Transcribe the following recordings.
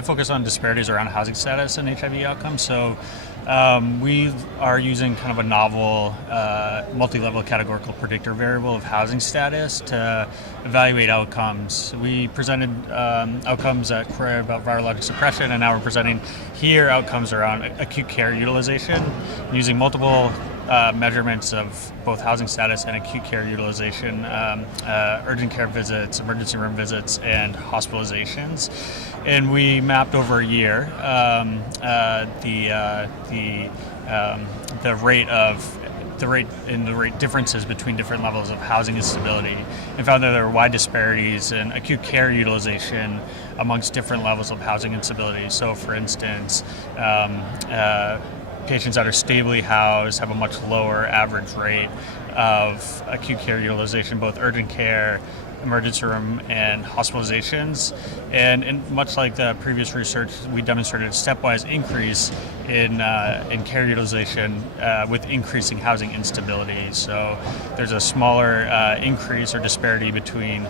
I focus on disparities around housing status and HIV outcomes. So we are using kind of a novel multi-level categorical predictor variable of housing status to evaluate outcomes. We presented outcomes at CROI about virologic suppression, and now we're presenting here outcomes around acute care utilization using multiple measurements of both housing status and acute care utilization, urgent care visits, emergency room visits, and hospitalizations. And we mapped over a year the rate differences between different levels of housing instability, and found that there were wide disparities in acute care utilization amongst different levels of housing instability. So, for instance, patients that are stably housed have a much lower average rate of acute care utilization, both urgent care, emergency room, and hospitalizations. And much like the previous research, we demonstrated a stepwise increase in care utilization with increasing housing instability. So there's a smaller increase or disparity between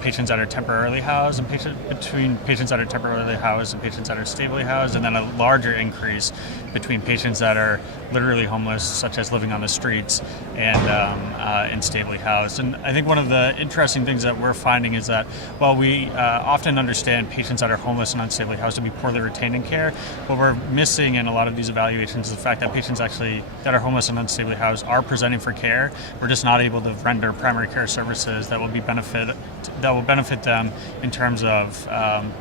patients that are temporarily housed and between patients that are temporarily housed and patients that are stably housed, and then a larger increase between patients that are literally homeless, such as living on the streets, and stably housed. And I think one of the interesting things that we're finding is that while we often understand patients that are homeless and unstably housed to be poorly retained in care, what we're missing in a lot of these evaluations is the fact that patients actually that are homeless and unstably housed are presenting for care. We're just not able to render primary care services that will benefit them in terms of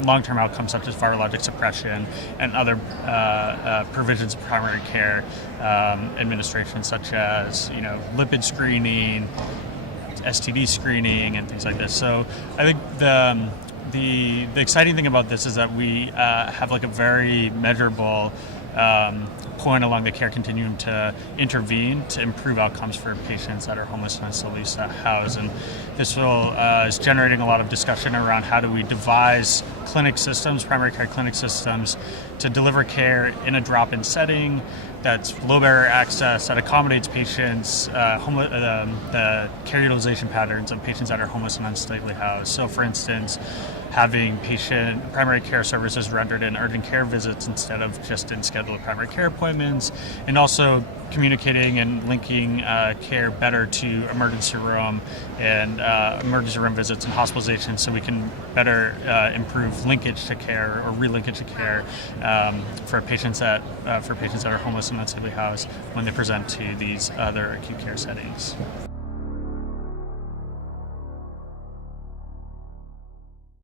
long-term outcomes such as virologic suppression and other provisions of primary care administration, such as lipid screening, STD screening, and things like this. So I think the exciting thing about this is that we have like a very measurable point along the care continuum to intervene to improve outcomes for patients that are homeless and unstably housed. And this is generating a lot of discussion around how do we devise clinic systems, primary care clinic systems, to deliver care in a drop-in setting that's low barrier access, that accommodates patients, the care utilization patterns of patients that are homeless and unstably housed. So, for instance, having primary care services rendered in urgent care visits instead of just in scheduled primary care appointments, and also communicating and linking care better to emergency room and emergency room visits and hospitalizations, so we can better improve linkage to care or relinkage to care for patients that are homeless and unstably housed when they present to these other acute care settings.